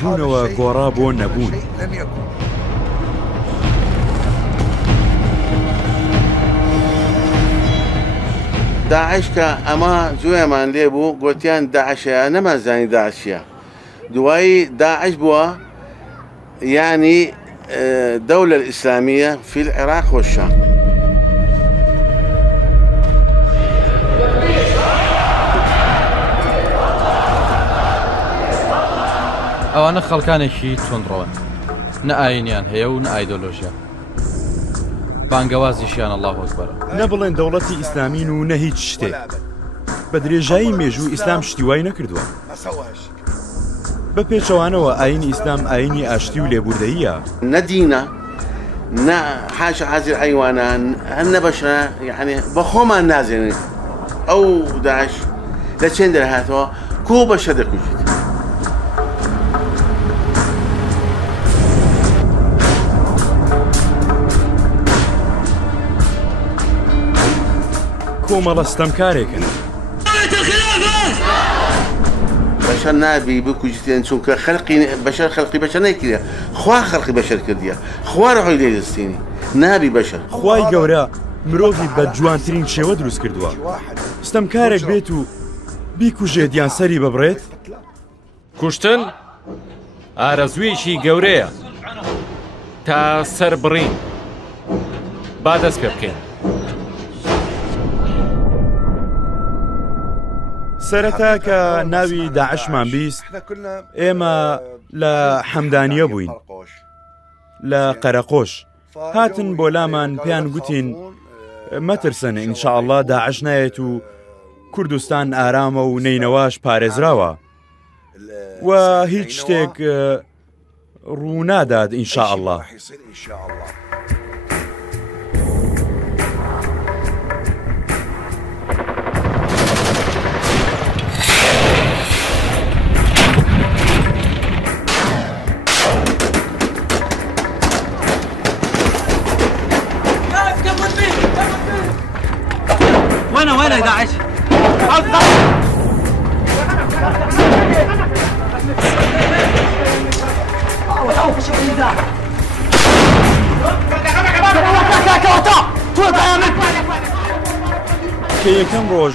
بوونەوە گۆڕا بۆ نەبوون. داعش کە ئەمە زۆیەمان لێ بوو گوتیان داعشەیە نەمازانی داعشیە. دوایی داعش بووە يعني دولة الإسلامية في العراق والشام. ئەوانە خەڵکانێکی تونڕۆن، نە ئاینیان هەیە و نە ئایدۆلۆژیا. بانگەوازیشیان ئەڵڵاهو ئەکبەرە. نەبڵێن دەوڵەتی ئیسلامین و نە هیچ شتێک. بە درێژایی مێژوو ئیسلام شتی وای نەکردووە. بە پێچەوانەوە ئاینی ئیسلام ئاینی ئاشتی و لێبوردەییە. نە دینە، نە حاشا حازر ئەیوانان، هەر بەشە یعنی بە خۆمان نازێنین. ئەو داعش لە چێن دەرهاتەوە کۆ بەشە دەکوژێت. کۆمەڵە ستەمکارێکن. بەشەر نابی بکوژێتێن چونکە خەڵقی بەشەر خەڵقی بەشەر نەیکردە، خوا خەڵقی بەشەر کردیە، خوا ڕەحۆی لێدەستێنی، نابی بەشەر. خوای گەورە مرۆڤی بە جوانترین شێوە دروست کردووە. ستەمکارێک بێت و بیکوژێت یان سەری ببڕێت. کوشتن ئارەزوویەکی گەورەیە تا سەر بڕین، با دەست پێ بکەین. سەرەتا کە ناوی داعشمان بیست، ئێمە لە حەمدانیە بووین، لە قەرەقۆش. هاتن بۆ لامان پێیان گوتین مەترسن ئینشاءالله داعش نایەت و کوردستان ئارامە و نینەواش پارێزراوە و هیچ شتێک ڕوونادات ئینشاءالله. وين يا داعش؟ کە یەکەم ڕۆژ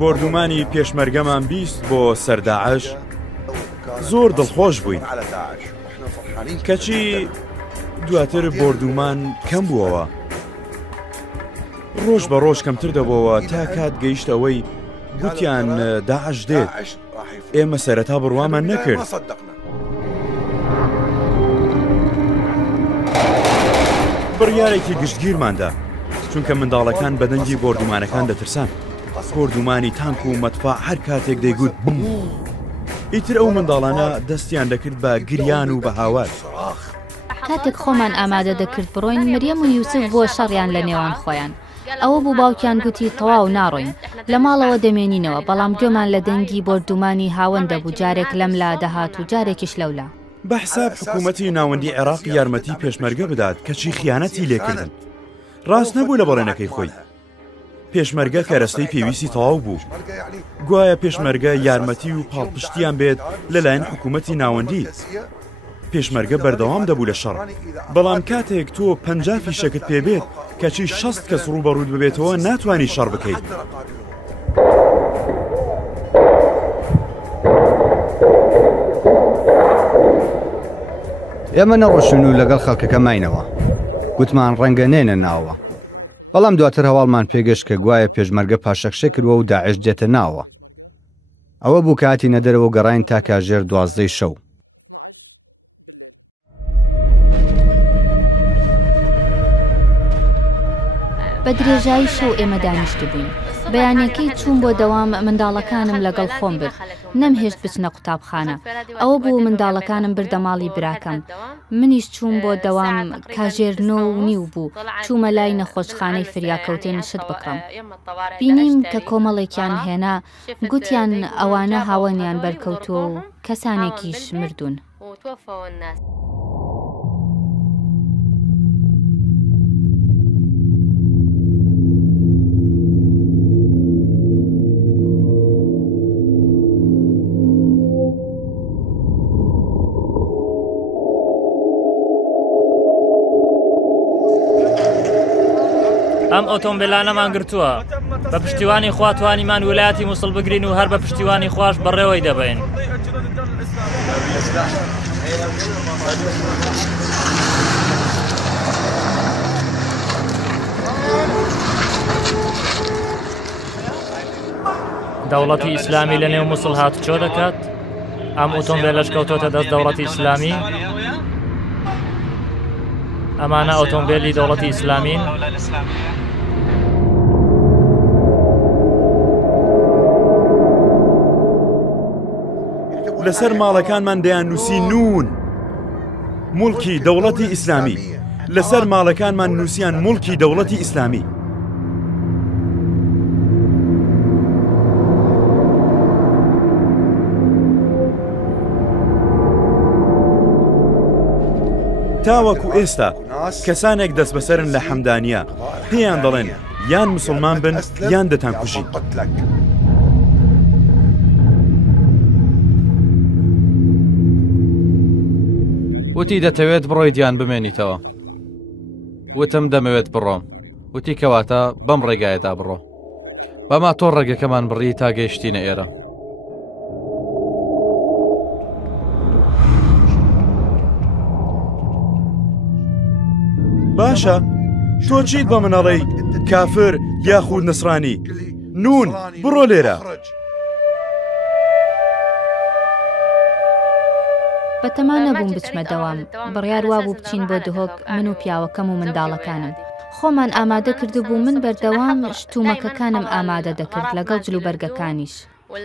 بردومانی پێشمەرگەمان بیست بۆ سەرداعش زۆر دڵخۆش بووین کەچی دواتر بردومان کەم بووەوە ڕۆژ بە ڕۆژ کەمتر دەبەوە تا کات گەیشتەوەی گوتیان داعش دێت ئێمە سەرەتا بڕوامان نەکرد بڕیارێکی گشتگیرماندا چونکە منداڵەکان بەدەنگی بردومانەکان دەترسان بردومانی تانک و مەتفا هەر کاتێک دەیگوت بم ئیتر ئەو منداڵانە دەستیان دەکرد بە گریان و بە هاوار کاتێک خۆمان ئامادە دەکرد بڕۆین مریەم و یوسف بۆ شەڕیان لە نێوان خۆیان ئەوە بوو باوکیان گوتی تەواو ناڕۆین لە ماڵەوە دەمێنینەوە بەڵام گوێمان لە دەنگی بردومانی هاوەندە بوو جارێک لەم لا دەهات و جارێکیش لەولا بە حساب حکوومەتی ناوەندی عێراق یارمەتی پێشمەرگە بدات کەچی خیانەتی لێکردن ڕاست نەبوو لە بەڵێنەکەی خۆی پێشمەرگە کەرەستەی پێویستی تەواو بوو گوایە پێشمەرگە یارمەتی و پاڵپشتیان بێت لەلایەن حکوومەتی ناوەندی پێشمەرگە بەردەوام دەبوو لە شەڕ بەڵام کاتێک تۆ 50 فیشەکت پێبێت کەچی 60 کەس ڕوبەڕوود ببێتەوە ناتوانی شەڕ بکەیت ئێمە نەڕۆشن و لەگەڵ خەڵکەکە ماینەوە گوتمان ڕەنگە نێنە ناوە بەڵام دواتر هەواڵمان پێگەشت کە گوایە پێشمەرگە پاشەخشە کردووە و داعش دێتە ناوە ئەوە بوو کاتی نەدەرەوە گەڕاین تا کاژێر 12 شەو بە درێژایی شەو ئێمە دانیشت بووین بەیانەکەی چوون بۆ دەوام منداڵەکانم لەگەڵ خۆم برد نەمهێشت بچنە قوتابخانە ئەوە بوو منداڵەکانم بردە ماڵی براکەم منیش چوون بۆ دەوام کاژێر 9:30 بوو چوومە لای نەخۆشخانەی فریاکەوتێ نشت بکڕم بینیم کە کۆمەڵێکیان هێنا گوتیان ئەوانە هاوەنیان بەرکەوتووە و کەسانێکیش مردوون ئەم ئۆتۆمبیلانەمان گرتووە بە پشتیوانی خوا توانیمان ویلایەتی مووسڵ بگرین و هەر بە پشتیوانی خوش بەڕێوەی دەبین دەوڵەتی ئیسلامی لە نێو مووسڵ هاتوچۆ دەکات ئەم ئۆتۆمبیلەش کەوتۆتە دەست دەوڵەتی ئیسلامی ئەمانە ئۆتۆمبیلی دەوڵەتی ئیسلامین لەسەر ماڵەکانمان دەیاننووسی نون موڵکی دەوڵەتی ئیسلامی لەسەر ماڵەکانمان نووسیان موڵکی دەوڵەتی ئیسلامی تاوەکو ئێستا کەسانێک دەست بەسەرن لە حەمدانیا پێیان دەڵێن یان مسلمان بن یان دەتان کوژین وتی دەتەوێت بڕۆیدیان بمێنیتەوە وتم دەمەوێت بڕۆم وتی کەواتە بەم ڕێگایەدا بڕۆ بەما تۆ ڕێگەکەمان بڕی تا گەیشتینە ئێرە باشە تۆ چیت بە منەڵەی کافر یاخود نسرانی نون بڕۆ لێرە بەتەمان نەبووم بچمە دەوام بڕیار وا بوو بچین بۆ دهۆک من و پیاوەکەم و منداڵەکانم خۆمان ئامادە کردبوو من بەردەوام شتومەکەکانم ئامادە دەکرد لەگەڵ جلوبەرگەکانیش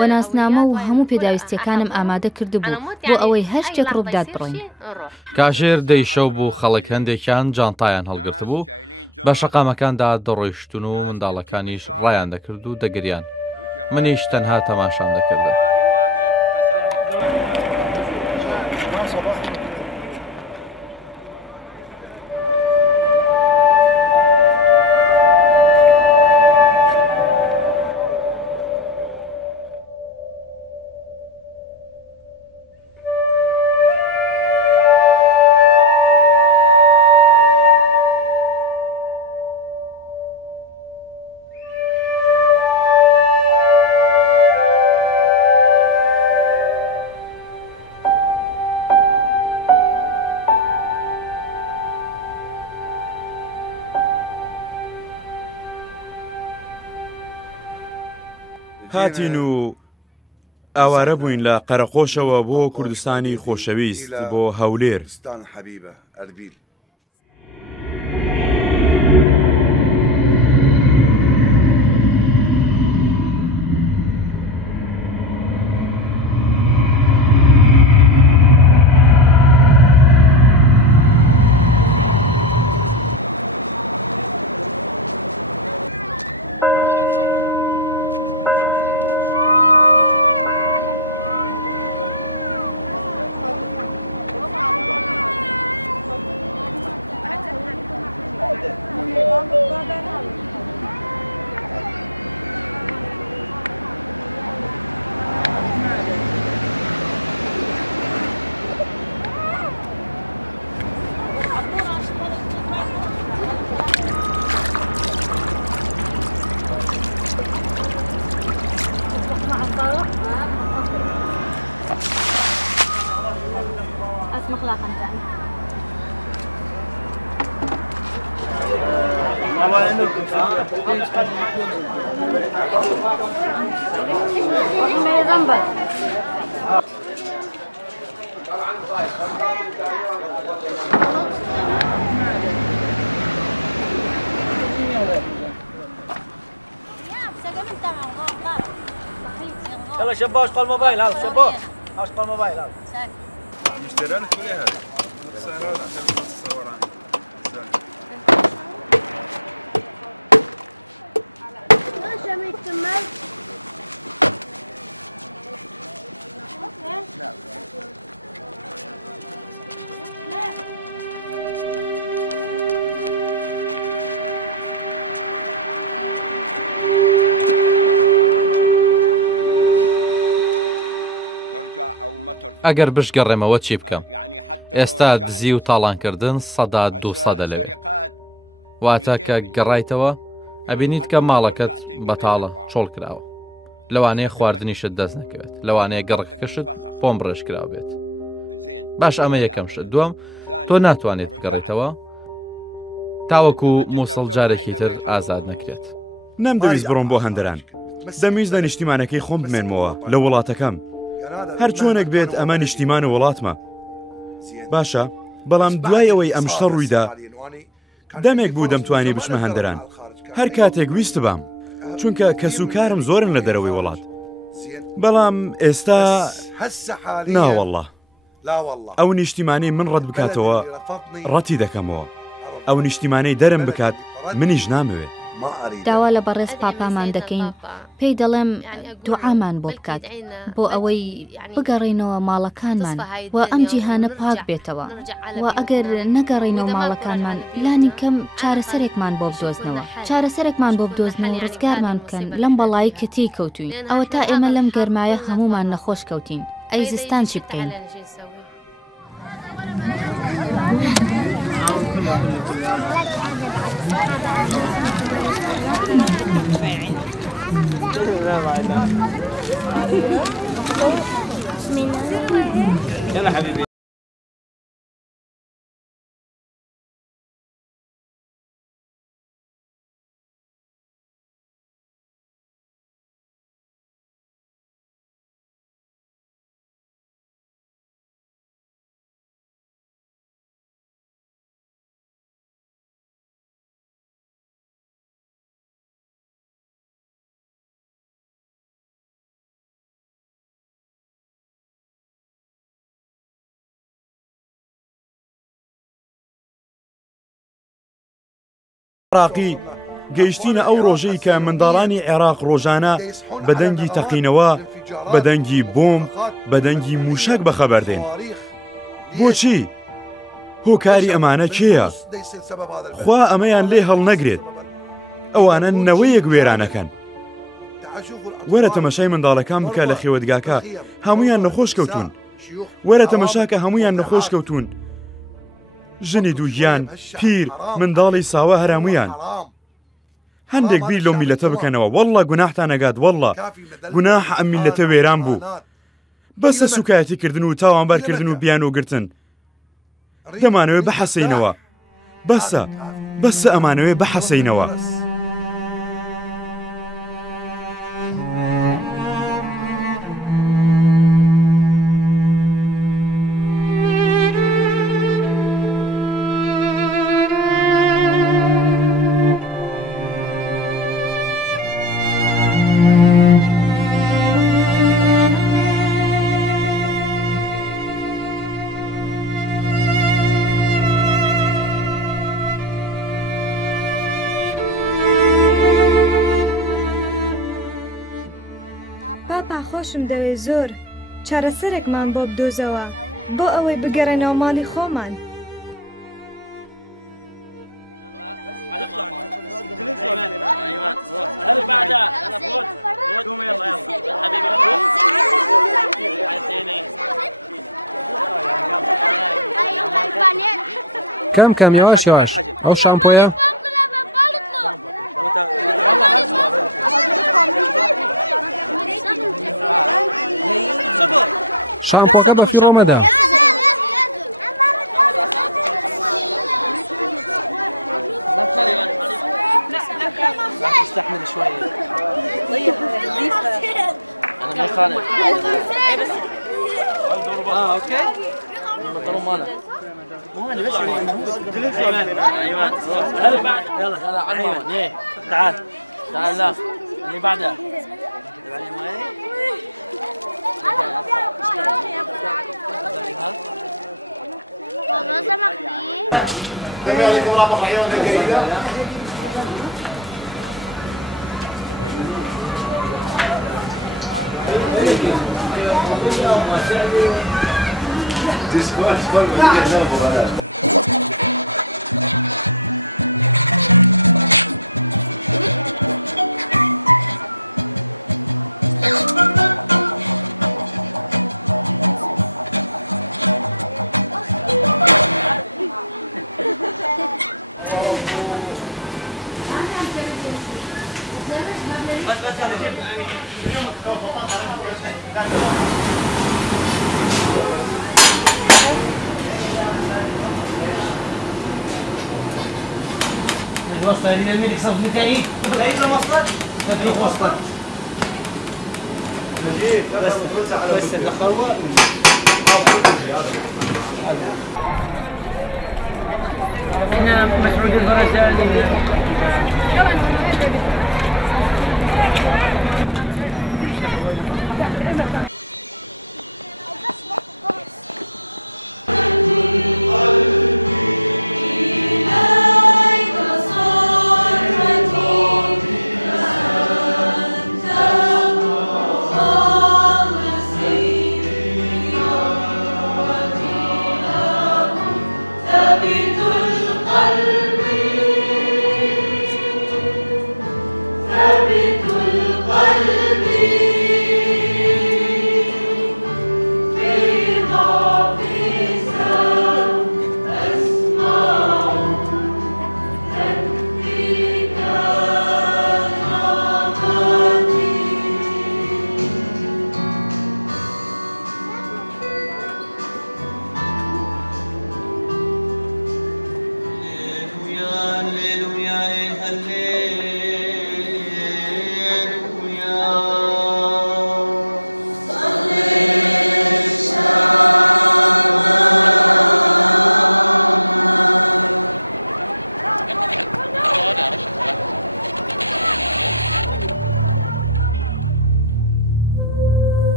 وەناسنامە و هەموو پێداویستیەکانم ئامادە کردبوو بۆ ئەوەی هەر شتێک ڕووبدات بڕۆین. کاژێر دەیشەو بوو خەڵک هەندێکیان جانتایان هەڵگرت بوو بە شەقامەکاندا دەڕۆیشتون و منداڵەکانیش ڕایان دەکرد و دەگریان منیش تەنها تەماشام دەکردن. هاتین و ئاوارە بووین لە قەرەقۆشەوە بۆ کوردستانی خۆشەویست بۆ هەولێر. ئەگەر بشگەڕێمەوە چی بکەم؟ ئێستا دزی و تاڵانکردن 200 لەوێ واتە کە گەڕایتەوە ئەبینیت کە ماڵەکەت بەتاڵە چۆڵ کراوە لەوانەیە خواردنیشت دەست نەکەوێت لەوانەیە گەڕەکەشت پۆم بڕێژ کراو بێت. باش ئەمە یەکەم شت. دووەم تۆ ناتوانێت بگەڕێتەوە تاوەکو مووسڵ جارێکی تر ئازاد نەکرێت. نەمدەویست بڕۆم بۆ هەندەران دەمویست لە نیشتیمانەکەی خۆم بمێنمەوە لە وڵاتەکەم هەر چۆنێک بێت ئەمە نیشتیمان وڵاتمە. باشە بەڵام دوای ئەوەی ئەم شتە ڕوویدا دەمێک بوو دەمتوانی بچمە هەندەران هەر کاتێک ویست بام چونکە کەسوکارم زۆرن لە دەرەوەی وڵات. بەڵام ئێستا ناوەڵڵا ئەو نیشتیمانەی من ڕەت بکاتەوە ڕەتی دەکەمەوە ئەو نیشتیمانەی دەرم بکات منیش نامەوێت. داوا لە بەڕێز پاپامان دەکەین پێی دەڵێم دوعامان بۆ بکات بۆ ئەوەی بگەڕێنەوە ماڵەکانمان و ئەم جیهانە پاک بێتەوە و ئەگەر نەگەڕێنەوە ماڵەکانمان لانی کەم چارەسەرێکمان بۆ بدۆزنەوە چارەسەرێکمان بۆ بدۆزنەوە ڕزگارمان بکەن لەم بەڵایی کە تێی کەوتوین ئەوە تا ئێمە لەم گەرمایە هەمومان نەخۆش کەوتین ئەی زستان چی بکەین؟ يلا حبيبي عراقی گەیشتینە ئەو ڕۆژەی کە منداڵانی عێراق ڕۆژانە بە دەنگی تەقینەوە، بە دەنگی بۆم، بە دەنگی موشک بەخەبەردێن. بۆچی؟ هۆکاری ئەمانە کێیە؟ خوا ئەمەیان لێ هەڵ نەگرێت. ئەوانە نەوەیەک وێرانەکەن. وەرە تەمەشای منداڵەکان بکە لە خێوەتگاکە، هەمویان نەخۆش کەوتون. وەرە تەمەشاکە هەمویان نەخۆش کەوتون. ژنی دووگیان، پیر، منداڵی ساوە هەرامویان. هەندێک بیر لەو میلەتە بکەنەوە، وەڵڵا گوناحتان نەگات، وەڵڵا گوناح ئەم میلەتە وێران بوو. بەسە سوکایەتی کردن و تاوانبارکردن و بیان و گرتن. دەمانەوێت بەحەسەینەوە. بەسە ئەمانەوێت بەحەسەینەوە. خۆشم دەوێ زۆر چارەسەرێکمان بۆ بدۆزەوە بۆ ئەوەی بگەڕێنەوە ماڵی خۆمان. کام یاواش یاواش ئەو شامپۆیە؟ شامپۆکە بە فیڕۆمەدا. السلام عليكم ورحمة الله وبركاته. الوصلة هذه الملك صوت ميكانيك ليس وصلت تدريك وصلت بس الخروة هنا مسعود الفرزاني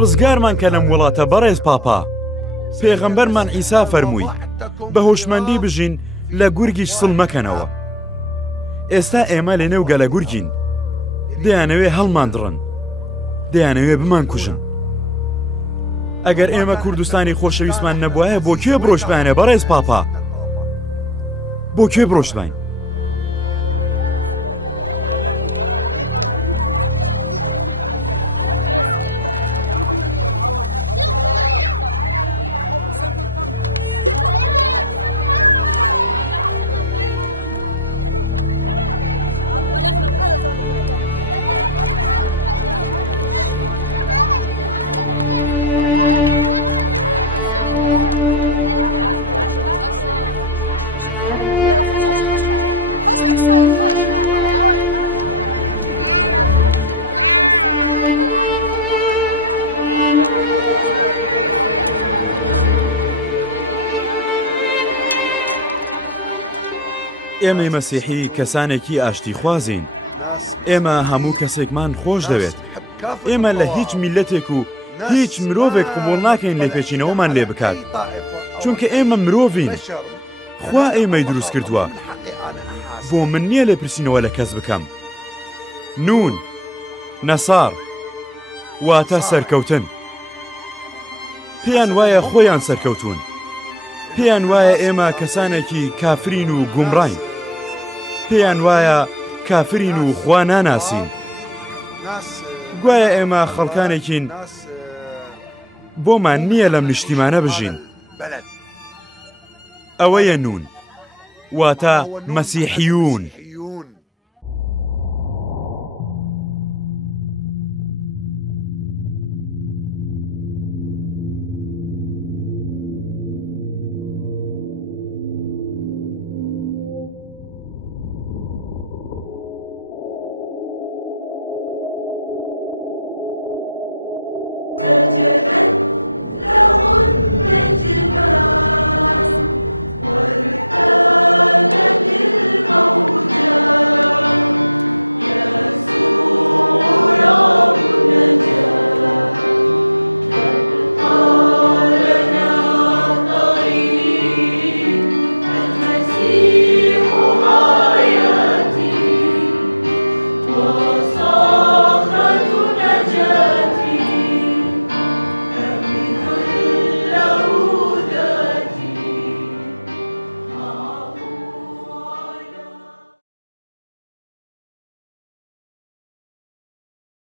ڕزگارمان کە لەم وڵاتە بەڕێز پاپا پێغەمبەرمان ئیسا فەرمووی بە هۆشمەندی بژین لە گورگیش سڵ مەکەنەوە. ئێستا ئێمە لە نێو گەلە گورگین، دەیانەوێ هەڵماندڕن، دەیانەوێ بمان کوژن. ئەگەر ئێمە کوردستانی خۆشەویستمان نەبووایە بۆ کوێ بڕۆشبانە بەڕێز پاپا؟ بۆ کوێ بڕۆشبین؟ ئێمەی مەسیحی کەسانێکی ئاشتی خوازین. ئێمە هەموو کەسێکمان خۆش دەوێت. ئێمە لە هیچ میلەتێک و هیچ مرۆڤێک قبوڵ ناکەین لێپێچینەوەمان لێ بکات، چونکە ئێمە مرۆڤین. خوا ئێمەی دروست کردووە، بۆ من نییە لێپرسینەوە لە کەس بکەم. نون، نەسار واتە سەرکەوتن. پێیان وایە خۆیان سەرکەوتون، پێیان وایە ئێمە کەسانێکی کافرین و گومڕین، پێیان وایە کافرین و خوا ناناسین. گوایە ئێمە خەڵکانێکین بۆمان نییە لەم نیشتیمانە بژین. ئەوەیە نون، واتە مەسیحیون.